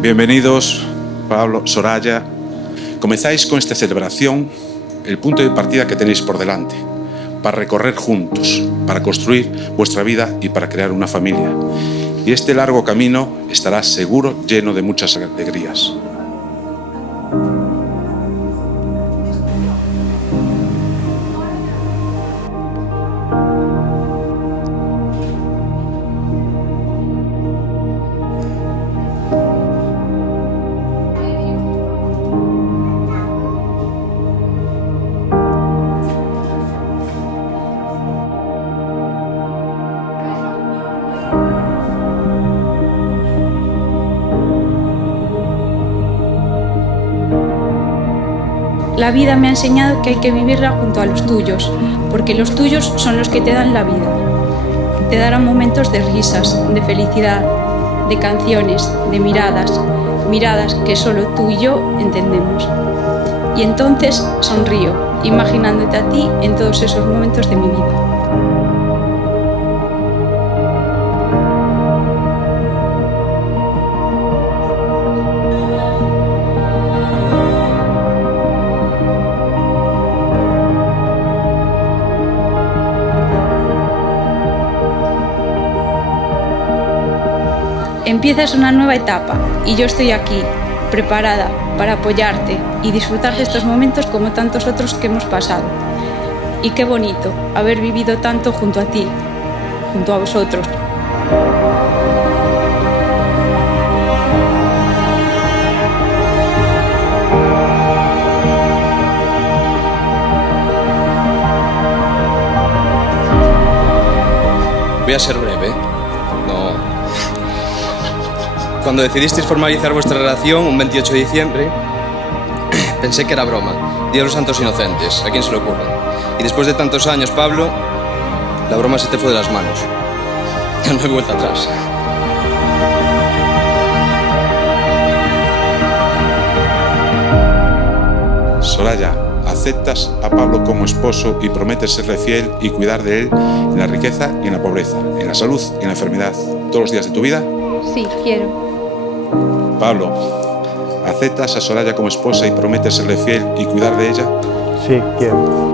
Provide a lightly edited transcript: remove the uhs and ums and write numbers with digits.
Bienvenidos, Pablo, Soraya. Comenzáis con esta celebración el punto de partida que tenéis por delante, para recorrer juntos, para construir vuestra vida y para crear una familia. Y este largo camino estará seguro lleno de muchas alegrías. La vida me ha enseñado que hay que vivirla junto a los tuyos, porque los tuyos son los que te dan la vida. Te darán momentos de risas, de felicidad, de canciones, de miradas que solo tú y yo entendemos. Y entonces sonrío, imaginándote a ti en todos esos momentos de mi vida. Empiezas una nueva etapa y yo estoy aquí, preparada para apoyarte y disfrutar de estos momentos como tantos otros que hemos pasado. Y qué bonito haber vivido tanto junto a ti, junto a vosotros. Voy a ser breve. Cuando decidisteis formalizar vuestra relación un 28 de diciembre, pensé que era broma. Día de los Santos Inocentes, ¿a quién se le ocurre? Y después de tantos años, Pablo, la broma se te fue de las manos. Ya no hay vuelta atrás. Soraya, ¿aceptas a Pablo como esposo y prometes serle fiel y cuidar de él en la riqueza y en la pobreza, en la salud y en la enfermedad, todos los días de tu vida? Sí, quiero. Pablo, ¿aceptas a Soraya como esposa y prometes serle fiel y cuidar de ella? Sí, quiero.